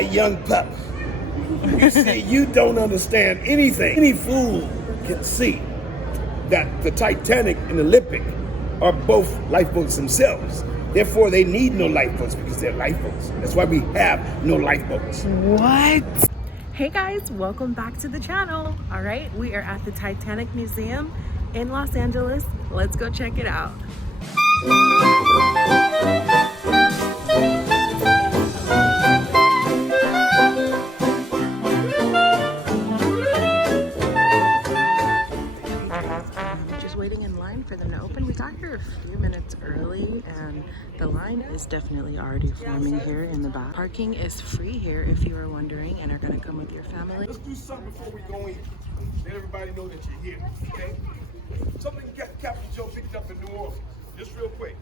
my young pup. You see, you don't understand anything. Any fool can see that the Titanic and the Olympic are both lifeboats themselves. Therefore, they need no lifeboats because they're lifeboats. That's why we have no lifeboats. What? Hey guys, welcome back to the channel. All right, we are at the Titanic Museum in Los Angeles. Let's go check it out. Waiting in line for them to open. We got here a few minutes early and the line is definitely already forming here in the back. Parking is free here if you are wondering and are going to come with your family. Let's do something before we go in. Let everybody know that you're here, okay? Something Captain Joe picked up in New Orleans. Just real quick.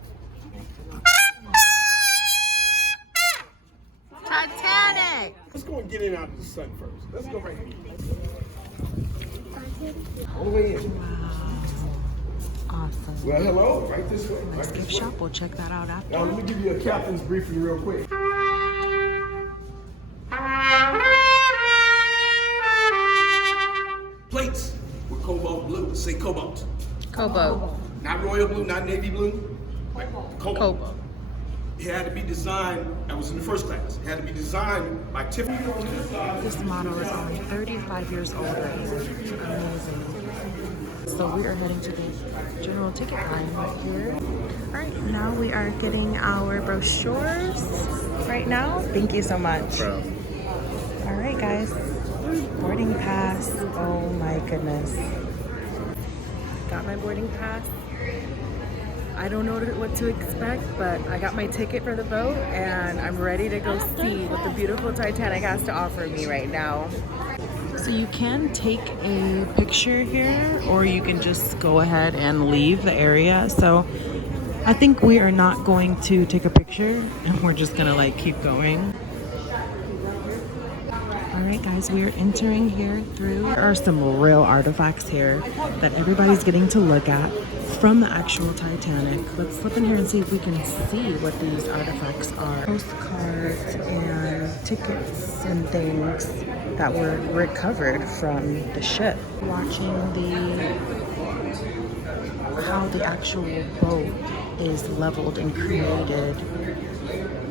Titanic! Let's go and get in out of the sun first. Let's go right here. All the way in. Wow. Awesome. Well, hello, right this way. Next gift shop, we'll check that out after. Now, let me give you a captain's briefing real quick. Plates with cobalt blue. Say cobalt. Cobalt. Not royal blue, not navy blue. Cobalt. It had to be designed, I was in the first class, it had to be designed by Tiffany. This model is only 35 years old right here. Amazing. So we are heading to the general ticket line right here. All right, now we are getting our brochures right now. Thank you so much. Bro. All right, guys. Boarding pass. Oh my goodness. Got my boarding pass. I don't know what to expect, but I got my ticket for the boat and I'm ready to go see what the beautiful Titanic has to offer me right now. So you can take a picture here or you can just go ahead and leave the area. So I think we are not going to take a picture and we're just gonna like keep going. All right guys, we are entering here through. There are some real artifacts here that everybody's getting to look at from the actual Titanic. Let's slip in here and see if we can see what these artifacts are. Postcards and tickets and things that were recovered from the ship. Watching how the actual boat is leveled and created,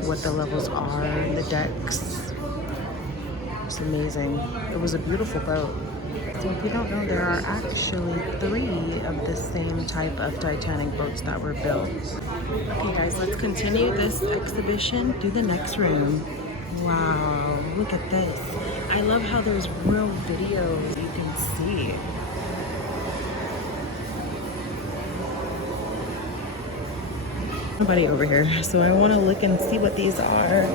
what the levels are, the decks. It's amazing. It was a beautiful boat. So if you don't know, there are actually 3 of the same type of Titanic boats that were built. Okay guys, let's continue this exhibition to the next room. Wow, look at this. I love how there's real videos you can see. Nobody over here, so I want to look and see what these are.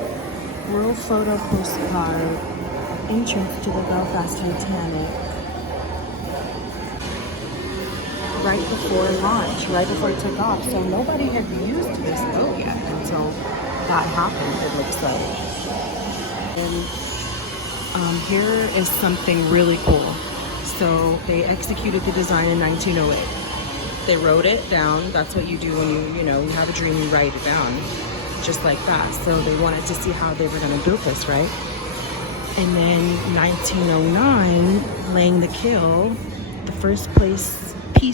Real photo postcard, entrance to the Belfast Titanic. Right before launch, right before it took off. So nobody had used this boat yet until that happened, it looks like. And here is something really cool. So they executed the design in 1908. They wrote it down. That's what you do when you have a dream, you write it down. Just like that. So they wanted to see how they were going to build this, right? And then 1909, laying the keel, the first piece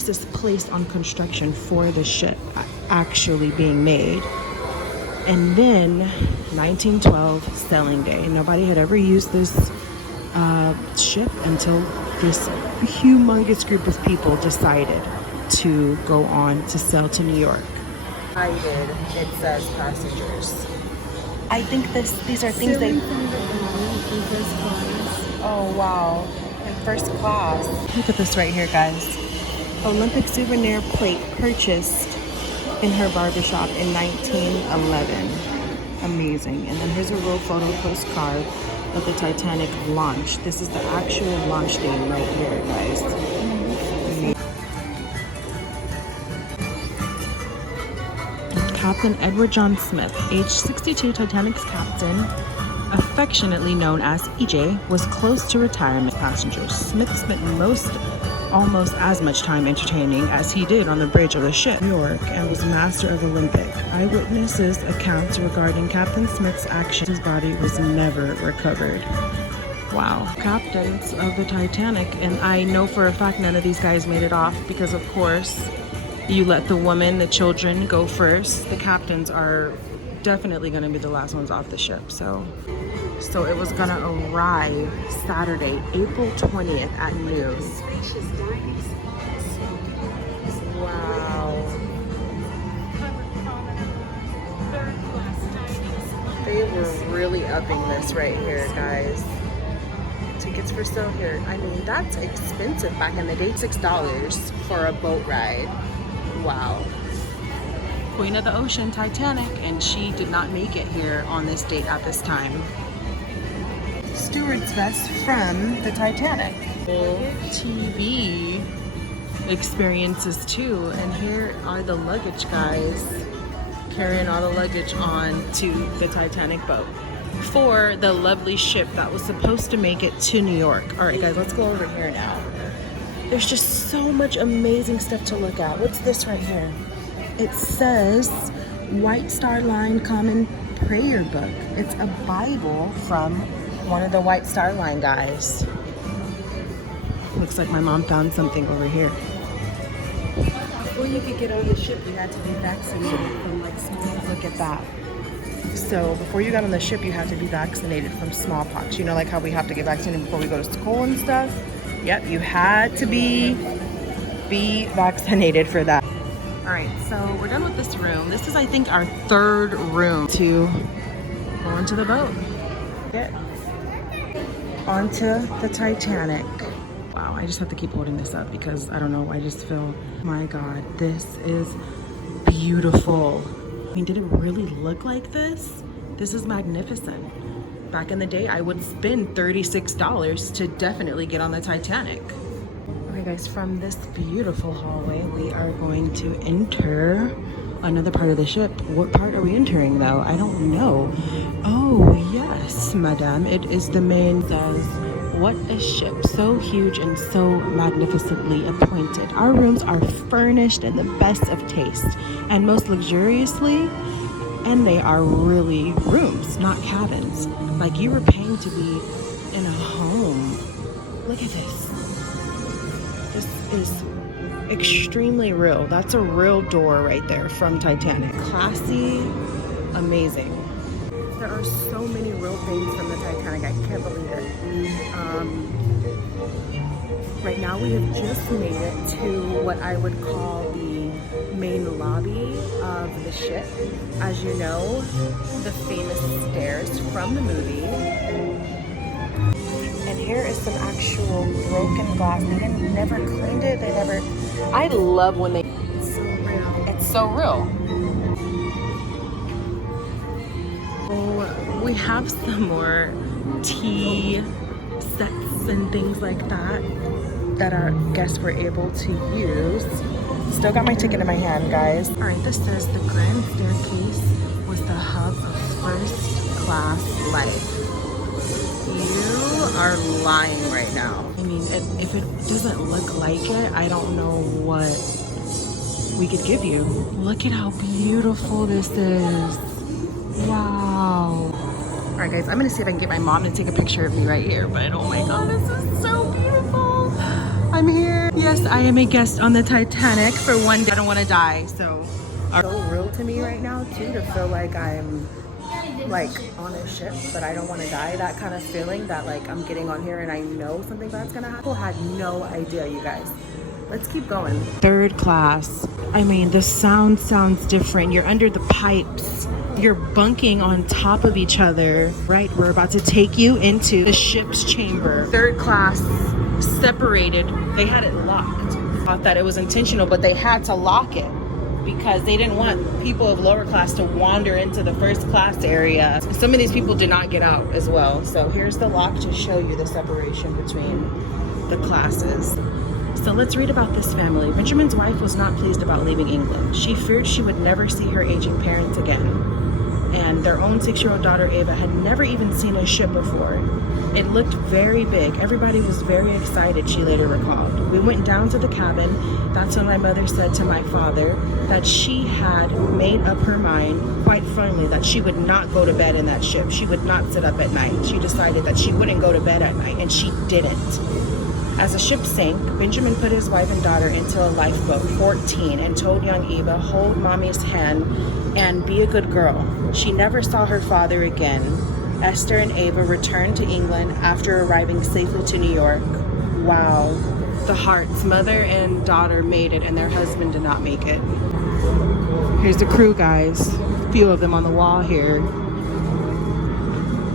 is placed on construction for the ship actually being made. And then 1912, sailing day. Nobody had ever used this ship until this humongous group of people decided to go on to sail to New York. It says passengers. I think these are things they... Oh wow, in first class. Look at this right here, guys. Olympic souvenir plate purchased in her barbershop in 1911. Amazing. And then here's a real photo postcard of the Titanic launch. This is the actual launch date right here, guys. Captain Edward John Smith, age 62, Titanic's captain, affectionately known as EJ, was close to retirement. Passengers. Smith spent almost as much time entertaining as he did on the bridge of the ship, New York, and was master of Olympic. Eyewitnesses' accounts regarding Captain Smith's actions, his body was never recovered. Wow. Captains of the Titanic, and I know for a fact none of these guys made it off because, of course, you let the women, the children go first. The captains are definitely going to be the last ones off the ship. So it was going to arrive Saturday, April 20th at noon. Wow. They were really upping this right here, guys. Tickets for sale here. I mean, that's expensive back in the day. $6 for a boat ride. Wow. Queen of the Ocean, Titanic, and she did not make it here on this date at this time. Steward's vest from the Titanic. TV experiences too, and here are the luggage guys carrying all the luggage on to the Titanic boat for the lovely ship that was supposed to make it to New York. All right, guys, let's go over here now. There's just so much amazing stuff to look at. What's this right here? It says White Star Line Common Prayer Book. It's a Bible from one of the White Star Line guys. Looks like my mom found something over here. Before you could get on the ship, you had to be vaccinated from like smallpox. Look at that. So before you got on the ship, you had to be vaccinated from smallpox. You know, like how we have to get vaccinated before we go to school and stuff? Yep, you had to be vaccinated for that. All right, so we're done with this room. This is, I think, our third room to go into the boat. Get onto the Titanic. Wow, I just have to keep holding this up because I don't know, I just feel, my God, this is beautiful. I mean, did it really look like this? This is magnificent. Back in the day, I would spend $36 to definitely get on the Titanic. Okay guys, from this beautiful hallway, we are going to enter another part of the ship. What part are we entering though? I don't know. Oh yes, madame, it is the main. Says, what a ship, so huge and so magnificently appointed. Our rooms are furnished in the best of taste and most luxuriously, and they are really rooms, not cabins. Like you were paying to be in a home. Look at this. This is extremely real. That's a real door right there from Titanic. Classy, amazing. There are so many real things from the Titanic. I can't believe it. Right now we have just made it to what I would call the main lobby of the ship. As you know, the famous stairs from the movie. And here is some actual broken glass. They never cleaned it. They never. I love when they. It's so real. It's so real. We have some more tea sets and things like that our guests were able to use. Still got my ticket in my hand, guys. All right, this says the grand staircase was the hub of first class life. You are lying right now. I mean, if it doesn't look like it, I don't know what we could give you. Look at how beautiful this is. Wow. All right, guys, I'm gonna see if I can get my mom to take a picture of me right here, but oh my God, this is so beautiful. I'm here. Yes, I am a guest on the Titanic for one day. I don't want to die, so. It's so real to me right now, too, to feel like I'm like on a ship, but I don't want to die. That kind of feeling that like I'm getting on here and I know something bad's gonna happen. I had no idea, you guys. Let's keep going. Third class. I mean, the sound sounds different. You're under the pipes. You're bunking on top of each other. Right, we're about to take you into the ship's chamber. Third class, separated. They had it locked. I thought it was intentional, but they had to lock it because they didn't want people of lower class to wander into the first class area. Some of these people did not get out as well. So here's the lock to show you the separation between the classes. So let's read about this family. Benjamin's wife was not pleased about leaving England. She feared she would never see her aging parents again. and their own 6-year-old daughter Ava had never even seen a ship before. It looked very big. Everybody was very excited, she later recalled. We went down to the cabin. That's when my mother said to my father that she had made up her mind quite firmly that she would not go to bed in that ship. She would not sit up at night. She decided that she wouldn't go to bed at night, and she didn't. As the ship sank, Benjamin put his wife and daughter into a lifeboat, 14, and told young Eva, hold mommy's hand and be a good girl. She never saw her father again. Esther and Ava returned to England after arriving safely to New York. Wow. The hearts. Mother and daughter made it, and their husband did not make it. Here's the crew, guys. A few of them on the wall here.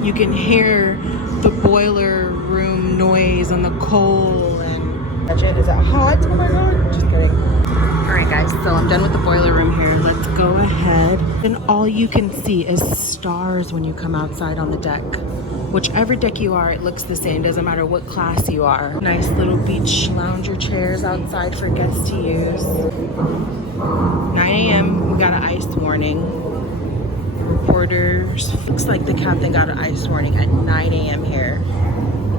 You can hear the boiler room noise and the coal and... Is it hot? Oh my god. Just kidding. Alright guys, so I'm done with the boiler room here. Let's go ahead. And all you can see is stars when you come outside on the deck. Whichever deck you are, it looks the same. Doesn't matter what class you are. Nice little beach lounger chairs outside for guests to use. 9 a.m. we got an ice warning. Reporters. Looks like the captain got an ice warning at 9 a.m. here.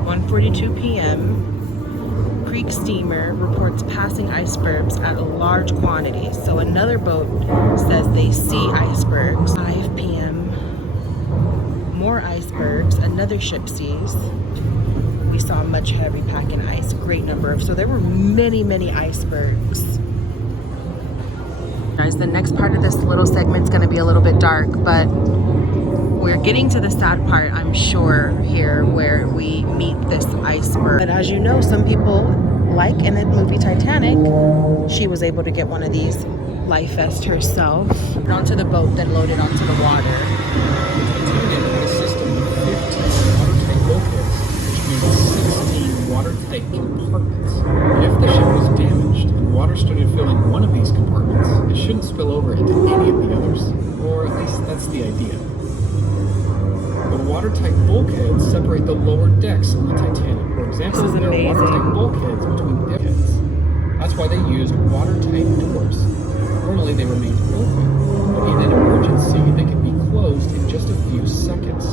1:42 p.m. Creek steamer reports passing icebergs at a large quantity. So another boat says they see icebergs. 5 p.m. More icebergs. Another ship sees. We saw much heavy packing ice. Great number of. So there were many icebergs. Guys, the next part of this little segment is going to be a little bit dark, but we're getting to the sad part, I'm sure, here where we meet this iceberg. But as you know, some people, like in the movie Titanic, she was able to get one of these life vest herself. Onto the boat, then loaded onto the water. Titanic had a system of 15 watertight bulkheads, which means 16 watertight compartments. If the ship was damaged and water started filling one of these compartments, it shouldn't spill over into any of the others. Or at least that's the idea. The watertight bulkheads separate the lower decks on the Titanic. For example, This is there are amazing. watertight bulkheads between deckheads. That's why they used watertight doors. Normally they remained open, but in an emergency they can be closed in just a few seconds.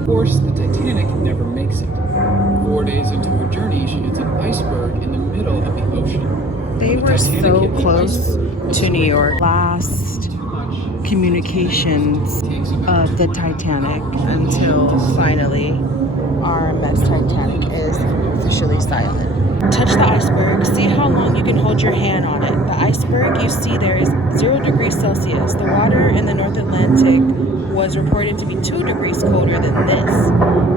Of course, the Titanic never makes it. 4 days into her journey, she hits an iceberg in the middle of the ocean. They The were Titanic so hit the close iceberg, to New York. Last communications of the Titanic until finally RMS Titanic is officially silent. Touch the iceberg, see how long you can hold your hand on it. The iceberg you see there is 0 degrees Celsius. The water in the North Atlantic was reported to be 2 degrees colder than this.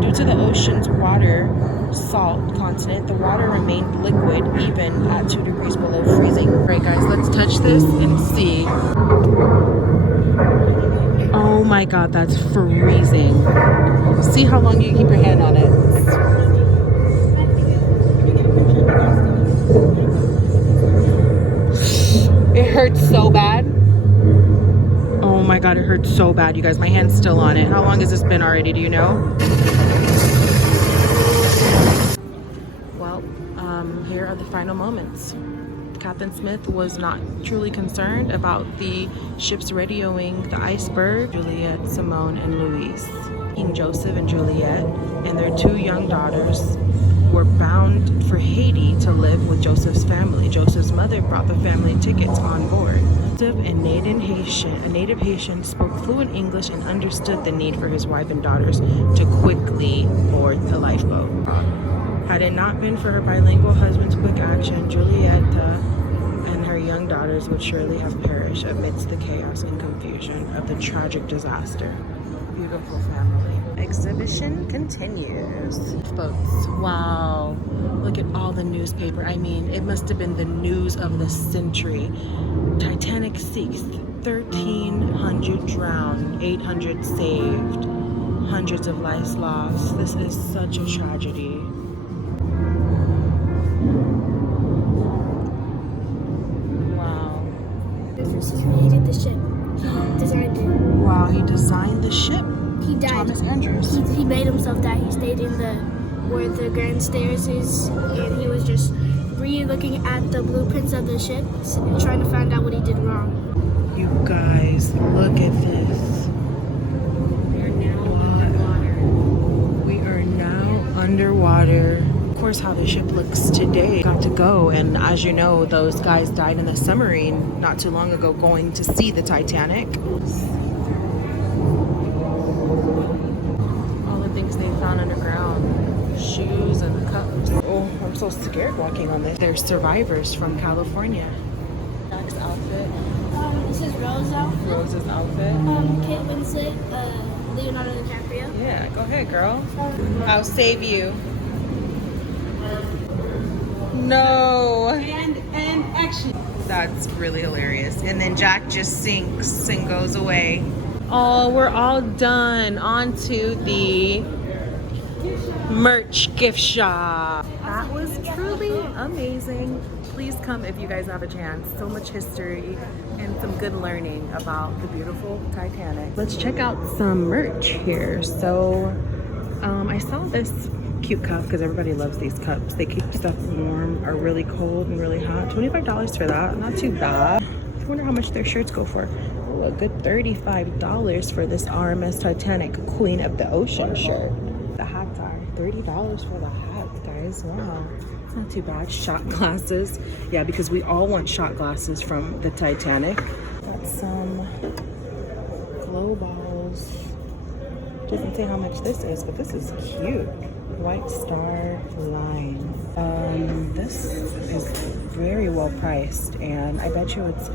Due to the ocean's water salt content, the water remained liquid even at 2 degrees below freezing. All right guys, let's touch this and see. Oh my god, that's freezing. See how long you keep your hand on it. It hurts so bad. Oh my god, it hurts so bad, you guys. My hand's still on it. How long has this been already, do you know? Well, here are the final moments. Captain Smith was not truly concerned about the ships radioing the iceberg. Juliet, Simone, and Louise. King Joseph and Juliet and their 2 young daughters were bound for Haiti to live with Joseph's family. Joseph's mother brought the family tickets on board. Joseph, a native Haitian, spoke fluent English and understood the need for his wife and daughters to quickly board the lifeboat. Had it not been for her bilingual husband's quick action, Julieta and her young daughters would surely have perished amidst the chaos and confusion of the tragic disaster. Beautiful family. Exhibition continues. Boats. Wow. Look at all the newspaper. I mean, it must have been the news of the century. Titanic sinks. 1,300 drowned. 800 saved. Hundreds of lives lost. This is such a tragedy. Wow. He created the ship. He designed it. Wow, he designed the ship. He died. Thomas Andrews. He made himself die. He stayed in where the grand stairs is, and he was just re-looking at the blueprints of the ship, trying to find out what he did wrong. You guys, look at this. Underwater. Of course, how the ship looks today. Got to go, and as you know, those guys died in the submarine not too long ago going to see the Titanic. All the things they found underground. Shoes and cups. Oh, I'm so scared walking on this. They're survivors from California. Jack's outfit. This is Rose's outfit. Rose's outfit. Kate Winslet, Leonardo DiCaprio. Yeah, go ahead, girl. I'll save you. No. And action. That's really hilarious. And then Jack just sinks and goes away. Oh, we're all done. On to the merch gift shop. That was truly amazing. Please come if you guys have a chance. So much history and some good learning about the beautiful Titanic. Let's check out some merch here. So I saw this cute cup because everybody loves these cups. They keep stuff warm or really cold and really hot. $25 for that. Not too bad. I wonder how much their shirts go for. Oh, a good $35 for this RMS Titanic Queen of the Ocean shirt. The hats are $30 for the hats, guys. Wow. It's not too bad. Shot glasses. Yeah, because we all want shot glasses from the Titanic. Got some glow balls. Doesn't say how much this is, but this is cute. White Star line. This is very well priced, and I bet you it's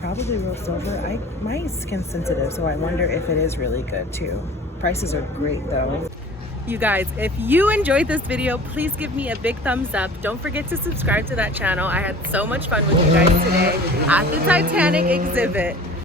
probably real silver. My skin's sensitive, so I wonder if it is really good too. Prices are great though. You guys, if you enjoyed this video, please give me a big thumbs up. Don't forget to subscribe to that channel. I had so much fun with you guys today at the Titanic exhibit.